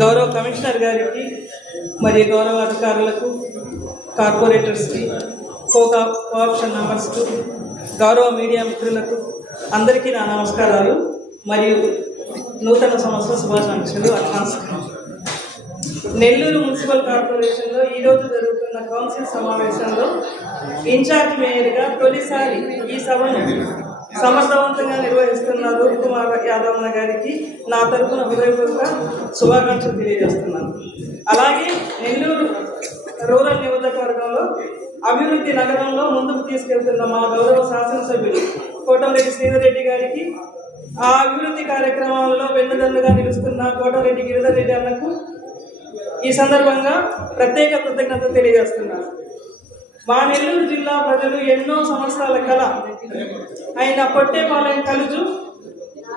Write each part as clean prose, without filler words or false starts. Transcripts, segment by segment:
గౌరవ కమిషనర్ గారికి మరియు గౌరవ అధికారులకు, కార్పొరేటర్స్కి, కోఆప్షన్ మెంబర్స్కు, గౌరవ మీడియా మిత్రులకు అందరికీ నా నమస్కారాలు మరియు నూతన సంవత్సర శుభాకాంక్షలు. అడ్వాన్స్. నెల్లూరు మున్సిపల్ కార్పొరేషన్లో ఈరోజు జరుగుతున్న కౌన్సిల్ సమావేశంలో ఇన్ఛార్జ్ మేయర్గా తొలిసారి ఈ సభను సమర్థవంతంగా నిర్వహిస్తున్న రూప్ కుమార్ యాదవ్ గారికి నా తరఫున హృదయపూర్వక శుభాకాంక్షలు తెలియజేస్తున్నాను. అలాగే నెల్లూరు రూరల్ నియోజకవర్గంలో అభివృద్ధి నగరంలో ముందుకు తీసుకెళ్తున్న మా గౌరవ శాసనసభ్యులు కోటంరెడ్డి శ్రీధర్ గారికి, ఆ అభివృద్ధి కార్యక్రమాలలో వెన్నుదన్నుగా నిలుస్తున్న కోటంరెడ్డి గిరిధర్ రెడ్డి అన్నకు ఈ సందర్భంగా ప్రత్యేక కృతజ్ఞతలు తెలియజేస్తున్నాను. మా నెల్లూరు జిల్లా ప్రజలు ఎన్నో సంవత్సరాల కళ అయిన పొట్టేపాలెం కలుజు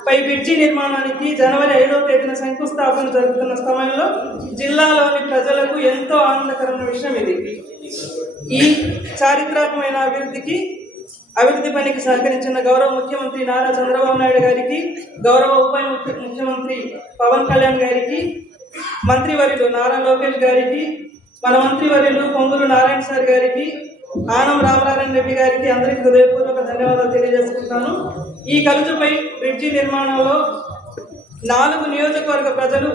పై బ్రిడ్జి నిర్మాణానికి జనవరి 5వ తేదీన శంకుస్థాపన జరుగుతున్న సమయంలో జిల్లాలోని ప్రజలకు ఎంతో ఆనందకరమైన విషయం ఇది. ఈ చారిత్రాత్మకమైన అభివృద్ధి పనికి సహకరించిన గౌరవ ముఖ్యమంత్రి నారా చంద్రబాబు నాయుడు గారికి, గౌరవ ఉప ముఖ్యమంత్రి పవన్ కళ్యాణ్ గారికి, మంత్రివర్యులు నారా లోకేష్ గారికి, మన మంత్రివర్యులు పొంగూరు నారాయణ సార్ గారికి, ఆనం రామనారాయణ రెడ్డి గారికి అందరికీ హృదయపూర్వక ధన్యవాదాలు తెలియజేసుకుంటాను. ఈ కలుజుపై బ్రిడ్జి నిర్మాణంలో 4 నియోజకవర్గ ప్రజలు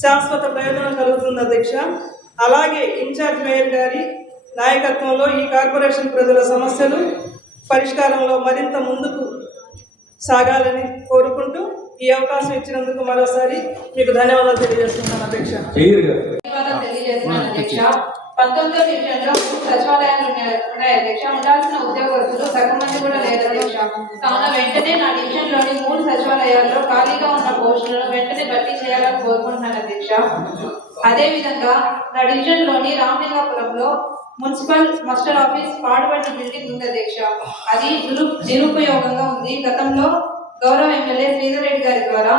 శాశ్వత ప్రయోజనం కలుగుతుంది అధ్యక్ష. అలాగే ఇన్ఛార్జ్ మేయర్ గారి నాయకత్వంలో ఈ కార్పొరేషన్ ప్రజల సమస్యలు పరిష్కారంలో మరింత ముందుకు సాగాలని కోరుకుంటూ ఈ అవకాశం ఇచ్చినందుకు మరోసారి మీకు ధన్యవాదాలు తెలియజేస్తున్నాను అధ్యక్ష. 19వ డివిజన్లో 3 సచివాలయాలు ఉన్నాయి అధ్యక్ష. ఉండాల్సిన ఉద్యోగస్తులు సగం మంది కూడా లేదు అధ్యక్ష. కావున వెంటనే నా డివిజన్లోని 3 సచివాలయాల్లో ఖాళీగా ఉన్న పోస్టులను వెంటనే భర్తీ చేయాలని కోరుకుంటున్నాను అధ్యక్ష. అదేవిధంగా నా డివిజన్లోని రామలింగాపురంలో మున్సిపల్ మస్టర్ ఆఫీస్ పాడుబడిన బిల్డింగ్ ఉంది అధ్యక్ష. అది నిరుపయోగంగా ఉంది. గతంలో గౌరవ ఎమ్మెల్యే శ్రీధర్ రెడ్డి గారి ద్వారా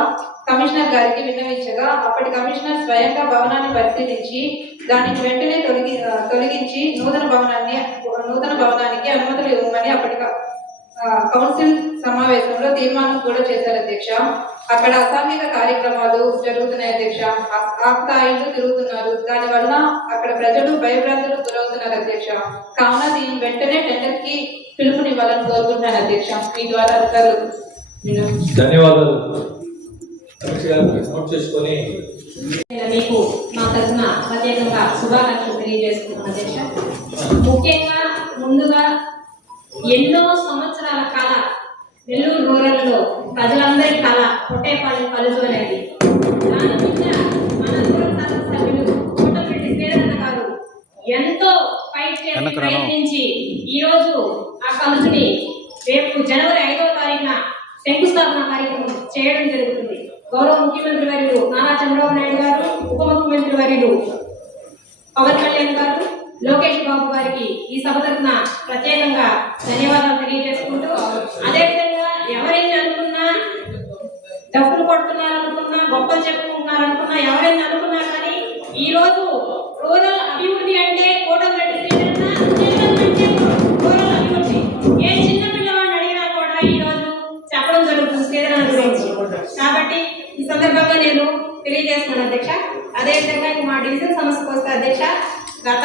కమిషనర్ గారికి విన్నవించగా అప్పటి కమిషనర్ స్వయంగా భవనాన్ని పరిశీలించి దానిని వెంటనే తొలగించి నూతన భవనానికి అనుమతులు ఇవ్వమని అప్పటి కౌన్సిల్ సమావేశంలో తీర్మానం కూడా చేశారు అధ్యక్ష. అక్కడ అసాంఘిక కార్యక్రమాలు జరుగుతున్నాయి అధ్యక్ష. ఆక్తాయిలు తిరుగుతున్నారు. దానివల్ల అక్కడ ప్రజలు భయభ్రాంతులకు గురవుతున్నారు అధ్యక్ష. కావున దీన్ని వెంటనే టెండర్ కి పిలుపునివ్వాలని కోరుకుంటున్నాను అధ్యక్ష. మీ ద్వారా అధికారులు ధన్యవాదాలు. మీకు మా తరఫున ప్రత్యేకంగా శుభాకాంక్షలు తెలియజేసుకుంటున్నాను అధ్యక్ష. ముఖ్యంగా ముందుగా ఎన్నో సంవత్సరాల కళ నెల్లూరు రూరల్లో ప్రజలందరి కళ పొట్టేపాలెం కలుజు అనేది. దాని మీద మన రూరల్ శాసనసభ్యులు కోటంరెడ్డి శ్రీధర్ గారు ఎంతో ఫైట్ చేసి ప్రయత్నించి ఈరోజు ఆ కలుజుని రేపు జనవరి 5వ తారీఖున శంకుస్థాపన కార్యక్రమం చేయడం జరుగుతుంది. గౌరవ ముఖ్యమంత్రి వర్యులు నారా చంద్రబాబు నాయుడు గారు, ఉప ముఖ్యమంత్రి వర్యులు పవన్ కళ్యాణ్ గారు, లోకేష్ బాబు గారికి ఈ సభ తరఫున ప్రత్యేకంగా ధన్యవాదాలు తెలియజేసుకుంటూ, అదేవిధంగా ఎవరైనా అనుకున్నా డబ్బులు కొడుతున్నారనుకున్నా, గొప్పలు చెప్పుకుంటున్నారనుకున్నా, ఎవరైనా అనుకున్నా కానీ ఈ రోజు రూరల్ అభివృద్ధి అంటే కోటంరెడ్డి శ్రీధర్ అంటే రూరల్ అభివృద్ధి. ఏ చిన్న పిల్లవాడిని అడిగినా కూడా ఈ రోజు చెప్పడం జరుగుతుంది శ్రీధర్ గురించి. కాబట్టి ఈ సందర్భంగా నేను తెలియజేస్తున్నాను అధ్యక్ష. అదేవిధంగా మా డివిజన్ సమస్యకు వస్తే అధ్యక్ష, గత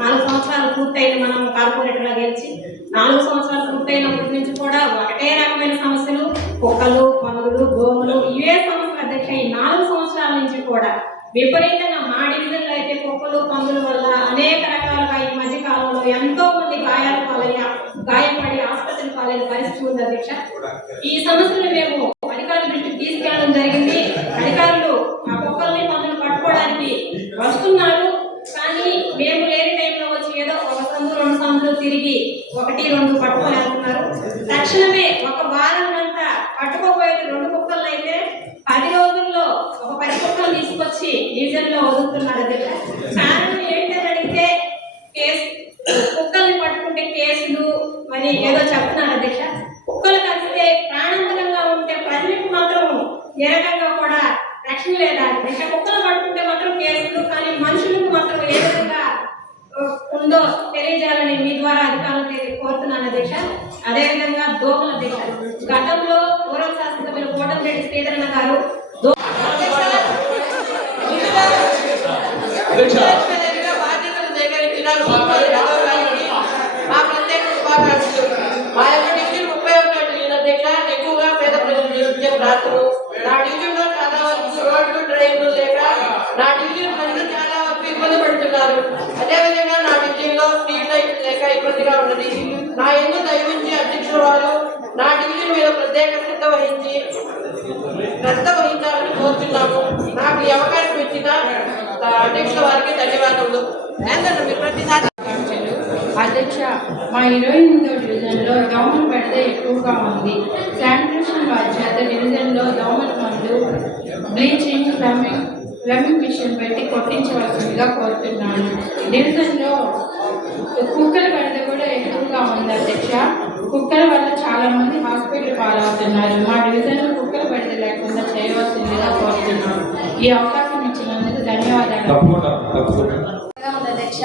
4 సంవత్సరాలు పూర్తయిన మనం కార్పొరేటర్గా గెలిచి 4 సంవత్సరాలు పూర్తయినప్పటి నుంచి కూడా ఒకటే రకమైన సమస్యలు, కుక్కలు, పందులు, దోమలు, ఇవే సమస్యలు అధ్యక్ష. ఈ 4 సంవత్సరాల నుంచి కూడా విపరీతంగా మా డివిజన్లో అయితే కుక్కలు, పందుల వల్ల అనేక రకాలుగా ఈ మధ్య కాలంలో ఎంతో మంది గాయపడి ఆసుపత్రికి పాలైన పరిస్థితి ఉంది అధ్యక్ష. ఈ సమస్యను మేము అధికారుల దృష్టికి తీసుకెళ్లడం జరిగింది. అధికారులు ఆ కుక్కల్ని, పందులు పట్టుకోవడానికి వస్తున్నారు. కానీ మేము లేని టైంలో వచ్చి ఏదో 1 సందు 2 సందులు తిరిగి 1-2 పట్టుకొని వెళ్తున్నారు. తక్షణమే 1 వారం అంతా పట్టుకోపోయేది 2 కుక్కలను అయితే 10 రోజుల్లో ఒక 10 కుక్కలు తీసుకొచ్చి డివిజన్ లో వదులుతున్నారు అధ్యక్ష. కారణం ఏంటని అడిగితే కుక్కల్ని పట్టుకుంటే కేసులు అని ఏదో చెప్తున్నారు అధ్యక్ష. కుక్కలు కలిస్తే ప్రాణాంతకంగా ఉంటే ప్రజలకు మాత్రం ఏ రకంగా కూడా రక్షణ లేదా అధ్యక్ష. కుక్కలు పట్టుకుంటే మాత్రం కేసులు, కానీ మనుషులకు మాత్రం ఏ విధంగా ఉందో తెలియజేయాలని మీ ద్వారా అధికారులు కోరుతున్నాను అధ్యక్ష. అదేవిధంగా దోమల అధ్యక్ష, గతంలో పూర్వ శాసనసభ్యులు కోటంరెడ్డి శ్రీధర్ గారు చైర్మన్గా బాధ్యతలు స్వీకరించిన యాదవ్ గారికి మా ప్రత్యేక శుభాకాంక్షలు. మా యొక్క డివిజన్ 31వ డివిజన్ అధ్యక్ష. ఎక్కువగా పేద ప్రజలు నిత్యం రాత్రులు నా డివిజన్లో చాలా వరకు రోడ్లు డ్రైన్లు లేక నా డివిజన్ ప్రజలు చాలా వరకు ఇబ్బంది పడుతున్నారు. అదేవిధంగా నా డివిజన్లో స్ట్రీట్ లైట్ లేక ఇబ్బందిగా ఉన్నది. నా ఎందుకు దయవుంచి అధ్యక్షుల వారు నా డివిజన్ మీద ప్రత్యేక శ్రద్ధ వహించాలని కోరుతున్నాము. నాకు ఈ అవకాశం ఇచ్చిన అధ్యక్షుల వారికి ధన్యవాదములు. మీరు ప్రతిసారి అధ్యక్ష, మా 28వ డివిజన్లో దోమల బెడద ఎక్కువగా ఉంది. శానిటేషన్ బాధ్యత డివిజన్లో దోమల మందు, బ్లీచింగ్, ఫ్లమింగ్ మిషన్ పెట్టి కొట్టించవలసిందిగా కోరుతున్నాను. డివిజన్లో కుక్కల బెడద కూడా ఎక్కువగా ఉంది అధ్యక్ష. కుక్కల వల్ల చాలా మంది హాస్పిటల్ పాలవుతున్నారు. మా డివిజన్లో కుక్కల బెడద లేకుండా చేయవలసిందిగా కోరుతున్నాను. ఈ అవకాశం ఇచ్చినందుకు ధన్యవాదాలు. అధ్యక్ష,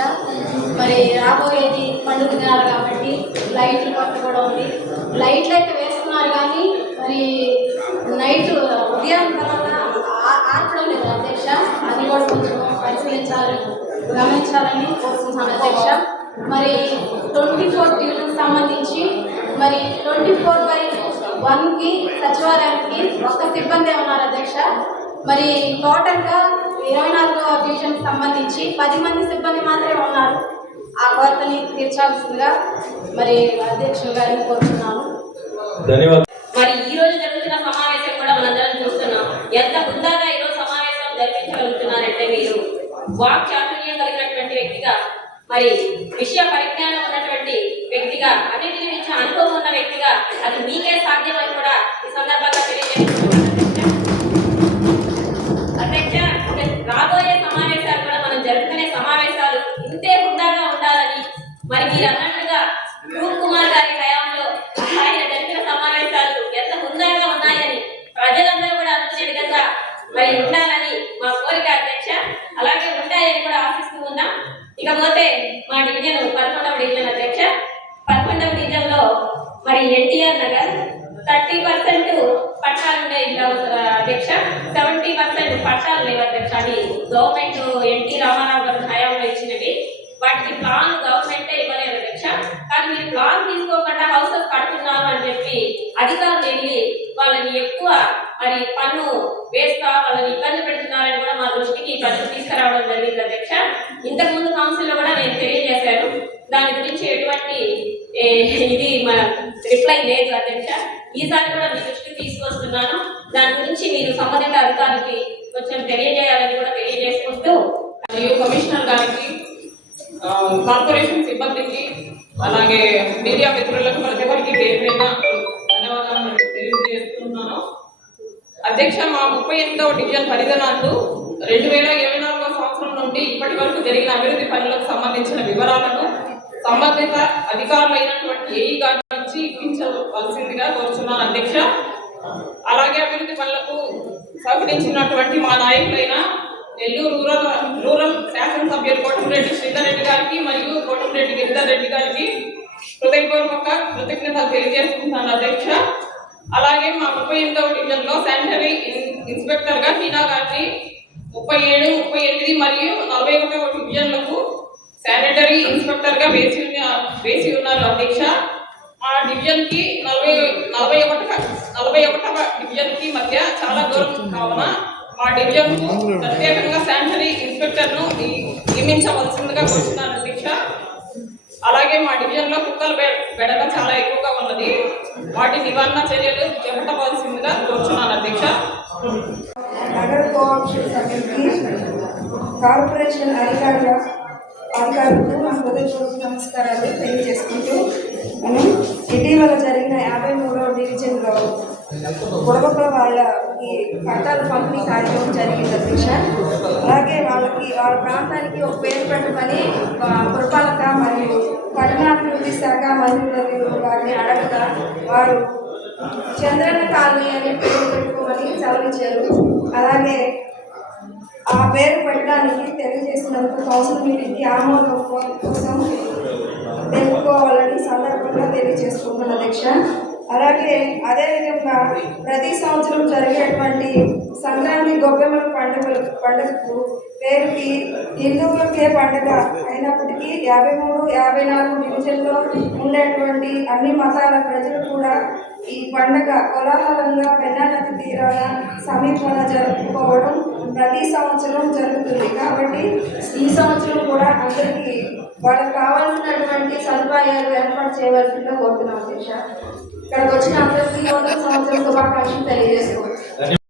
మరి రాబోయేది పండుగ దినాలు కాబట్టి లైట్లు కొత్త కూడా ఉంది. లైట్లు అయితే వేస్తున్నారు కానీ మరి నైట్ ఉదయం తర్వాత ఆర్పడం లేదు అధ్యక్ష. అది కూడా కొంచెం గమనించాలని కోరుకుంటున్నాను అధ్యక్ష. మరి 24 డివిజన్కి సంబంధించి మరి 24/1కి సచివాలయానికి ఒక్క సిబ్బంది ఉన్నారు అధ్యక్ష. మరి టోటల్గా 24వ డివిజన్కి సంబంధించి 10 మంది సిబ్బంది మాత్రమే ఉన్నారు. ఆ కొరతని తీర్చాల్సిందిగా మరి అధ్యక్షుల గారిని కోరుతున్నాను. మరి ఈ రోజు జరుగుతున్న సమావేశం కూడా మనందరం చూస్తున్నాం. ఎంత హుందాగా ఈరోజు సమావేశం జరిపించగలుగుతున్నారంటే మీరు వాక్ చాతుర్యం కలిగినటువంటి వ్యక్తిగా, మరి విషయ పరిజ్ఞానం ఉన్నటువంటి వ్యక్తిగా, అన్నింటిని మించి అనుభవం ఉన్న వ్యక్తిగా అది మీకే సాధ్యమని కూడా ఈ సందర్భంగా తెలియజేస్తున్నాను అధ్యక్ష. రాబోయే సమావేశాలు కూడా మనం జరుపుకునే సమావేశాలు ఇంతే హుందాగా ఉండాలని, మరి మీరు అన్నట్టుగా రూప్ కుమార్ గారి హయాంలో ఆయన జరిపిన సమావేశాలు ఎంత హుందాగా ఉన్నాయని ప్రజలందరూ కూడా అనుకునే విధంగా మరి ఉండాలని మా కోరిక అధ్యక్ష. అలాగే ఉంటాయని కూడా ఆశిస్తూ ఉన్నాం. ఇకపోతే మా డివిజన్ 11వ డివిజన్ అధ్యక్ష. 11వ డివిజన్లో మరి ఎన్టీఆర్ నగర్ 30% పట్టాలు ఉన్నాయి అధ్యక్ష. 70% పట్టాలు లేవు అధ్యక్ష. అది గవర్నమెంట్ ఎన్టీ రామారావు గారి హయాంలో ఇచ్చినవి. వాటికి ప్లాన్ గవర్నమెంటే ఇవ్వలేదు అధ్యక్ష. కానీ మీరు ప్లాన్ తీసుకోకుండా హౌసెస్ కడుతున్నారు అని చెప్పి అధికారులు వెళ్ళి వాళ్ళని ఎక్కువ మరి పన్ను వేస్తా వాళ్ళని ఇబ్బంది పెడుతున్నారని కూడా మా దృష్టికి ప్రజలు తీసుకురావడం జరిగింది అధ్యక్ష. ఇంతకుముందు కౌన్సిల్లో కూడా నేను తెలియజేశాను. దాని గురించి ఎటువంటి ఇది మన రిప్లై లేదు అధ్యక్ష. ఈసారి కూడా మీ దృష్టికి తీసుకొస్తున్నాను. దాని గురించి మీరు సంబంధిత అధికారులకి కొంచెం తెలియజేయాలని కూడా తెలియజేసుకుంటూ, మరియు కమిషనర్ గారికి, కార్పొరేషన్ సిబ్బందికి, అలాగే మీడియా మిత్రులకు ప్రతి ఒక్కరికి ధన్యవాదాలు తెలియజేస్తున్నాను. అధ్యక్ష, మా 38వ డివిజన్ పరిధినందు 2024వ సంవత్సరం నుండి ఇప్పటి వరకు జరిగిన అభివృద్ధి పనులకు సంబంధించిన వివరాలను సంబంధిత అధికారులైనటువంటి ఏఈ గారి నుంచి ఇప్పించవలసిందిగా కోరుచున్నాను అధ్యక్ష. అలాగే అభివృద్ధి పనులకు సహకరించినటువంటి మా నాయకులైన నెల్లూరు రూరల్ శాసనసభ్యులు కోటమిరెడ్డి శ్రీధర్ రెడ్డి గారికి మరియు కోటమిరెడ్డి గిరిధర్ రెడ్డి గారికి హృదయపూర్వక కృతజ్ఞతలు తెలియజేసుకుంటున్నాను అధ్యక్ష. అలాగే మా 38వ డివిజన్లో శానిటరీ ఇన్స్పెక్టర్గా హీనా గారిని 37, 38 మరియు 41వ డివిజన్లకు శానిటరీ ఇన్స్పెక్టర్గా వేసి ఉన్నారు అధ్యక్ష. మా డివిజన్కి 41వ డివిజన్కి మధ్య చాలా దూరం కావున మా డివిజన్ ప్రత్యేకంగా శానిటరీ ఇన్స్పెక్టర్ను నియమించవలసిందిగా కోరుతున్నాను అధ్యక్ష. అలాగే మా డివిజన్లో కుక్కల బెడద చాలా ఎక్కువగా ఉన్నది. వాటి నివారణ చర్యలు చేపట్టవలసిందిగా కోరుతున్నాను అధ్యక్ష. నగర కోఆపరేషన్ సభ్యులకి, కార్పొరేషన్ అధికారులకు నా హృదయపూర్వక నమస్కారాలు తెలియజేసుకుంటూ, మనం ఇటీవల జరిగిన 53వ డివిజన్లో బుడబుక్కల వాళ్ళకి పట్టాల పంపిణీ కార్యక్రమం జరిగింది అధ్యక్ష. అలాగే వాళ్ళ ప్రాంతానికి ఒక పేరు పెట్టమని పురపాలక మరియు పట్టణాభివృద్ధి శాఖ మంత్రులు వారిని అడగగా వారు చంద్రన్న కాలనీ అనే పేరు పెట్టుకోమని సెలవిచ్చారు. అలాగే ఆ పేరు పెట్టడానికి తెలియజేసినందుకు కౌన్సిల్ మీటింగ్కి ఆమోదం కోసం తెలుపుకోవాలని సందర్భంగా తెలియజేసుకుంటున్నాను అధ్యక్ష. అలాగే అదేవిధంగా ప్రతి సంవత్సరం జరిగేటువంటి సంక్రాంతి గొబ్బెమ్మల పండుగకు పేరుకి హిందువులకే పండుగ అయినప్పటికీ 53, 54 డివిజన్లో ఉండేటువంటి అన్ని మతాల ప్రజలు కూడా ఈ పండుగ కోలాహలంగా పెన్నా నది తీరాన సమీపంలో జరుపుకోవడం ప్రతి సంవత్సరం జరుగుతుంది. కాబట్టి ఈ సంవత్సరం కూడా అందరికీ వాళ్ళకి కావాల్సినటువంటి సదుపాయాలు ఏర్పాటు చేయవలసిందిగా కోరుతున్నాం అధ్యక్ష. ఇక్కడికి వచ్చిన అందరికీ 100వ సంవత్సరం శుభాకాంక్షలు తెలియజేసుకోవచ్చు.